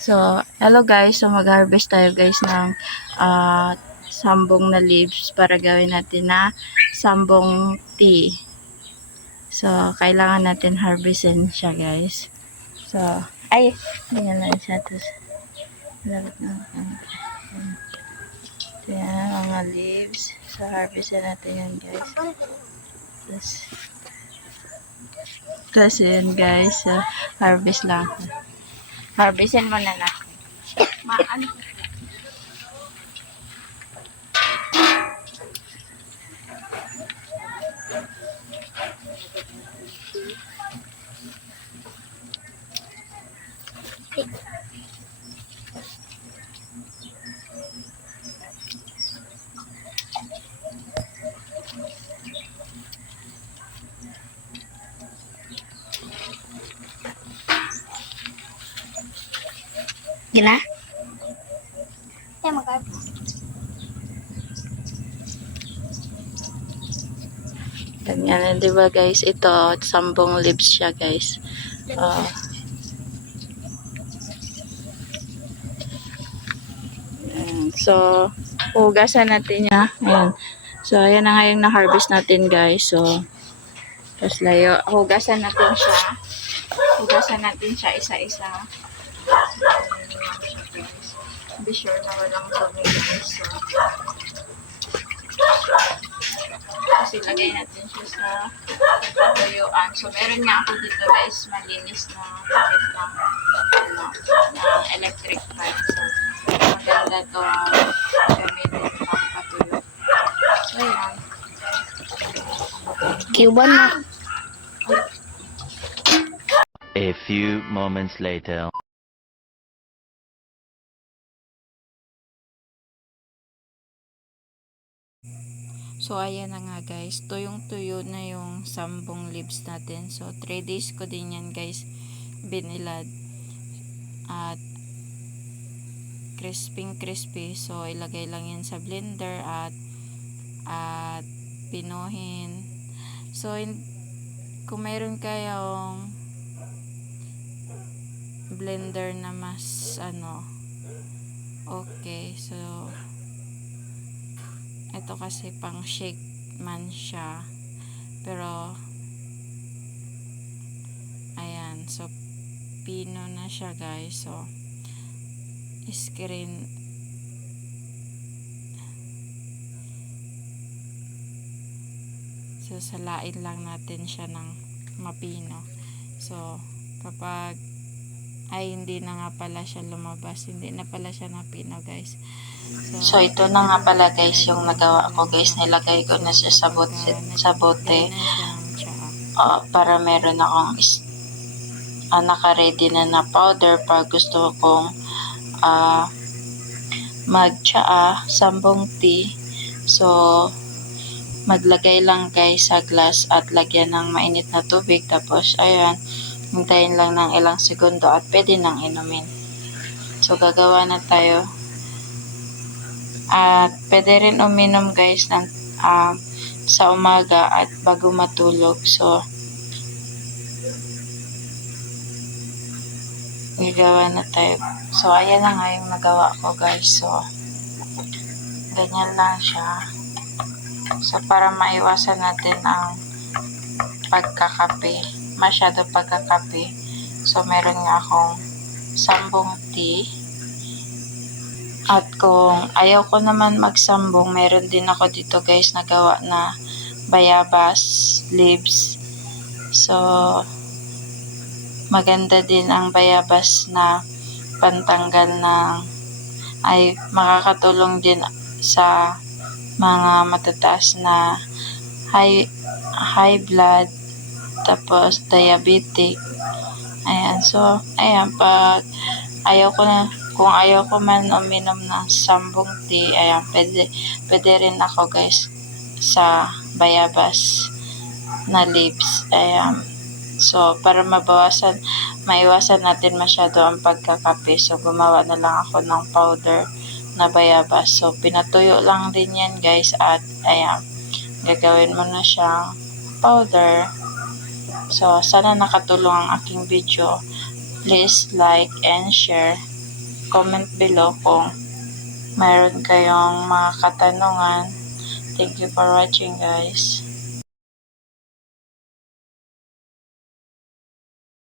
So, hello guys. So, mag-harvest tayo guys ng ah, sambong na leaves para gawin natin na sambong tea. So, kailangan natin harvestin siya guys. So, ay, ganyan lang siya. Tapos. Ito yan, mga leaves. So, harvestin natin yan guys. Tapos, kasi yun guys, so, harvest lang. Harvestin mo na natin. Maan. Gila? Kaya mag Ganyan, di ba guys? Ito, sambong leaves siya guys. Ayan. So, hugasan natin niya. Ayan. So, ayan na nga yung na-harvest natin guys. So, tapos layo. Hugasan natin siya. Hugasan natin siya isa-isa. Be sure na walang dumi guys. So, kasi lagay natin siya sa patuyuan. So, meron nga ako dito guys, malinis na pakit ng, ano, ng electric fan. So, maganda to gamitin pang patuyo. So, yan. Cuban na. A few moments later. So, ayan na nga guys. Tuyong-tuyo na yung sambong leaves natin. So, 3 days ko din yan guys binilad. At crisping crispy. So, ilagay lang yan sa blender at at pinuhin. So, in, kung meron kayong blender na mas ano okay. So, ito kasi pang shake man siya. Pero, ayan. So, pino na siya guys. So, screen So, salain lang natin siya ng mapino. So, kapag ay hindi na nga pala siya lumabas, hindi na pala siya napino guys. So, ito na nga pala guys yung nagawa ko guys. Nilagay ko na siya sa bote, sa bote ah, para meron akong is, ah, naka-ready na na powder pag gusto kong ah, mag-tsaa, sambong tea. So, maglagay lang guys sa glass at lagyan ng mainit na tubig. Tapos, ayan, hintayin lang ng ilang segundo at pwede nang inumin. So, gagawa na tayo at pwede rin uminom guys ng ah, sa umaga at bago matulog. So, gagawa na tayo. So, ayan na nga yung nagawa ko guys. So, ganyan lang siya. So, para maiwasan natin ang pagkakape. Masyado pagkakape. So, meron nga akong sambong tea. At kung ayaw ko naman magsambong, meron din ako dito guys nagawa na bayabas leaves. So, maganda din ang bayabas na pantanggal ng ay makakatulong din sa mga matataas na high high blood tapos diabetic ayan so ayan pag ayaw ko na kung ayaw ko man uminom ng sambong tea, ayan, pwede, pwede rin ako guys sa bayabas na leaves. Ayan. So, para mabawasan, maiwasan natin masyado ang pagkakape. So, gumawa na lang ako ng powder na bayabas. So, pinatuyo lang din yan guys at ayan, gagawin mo na siyang powder. So, sana nakatulong ang aking video. Please like and share. comment below kung mayroon kayong mga katanungan. Thank you for watching guys.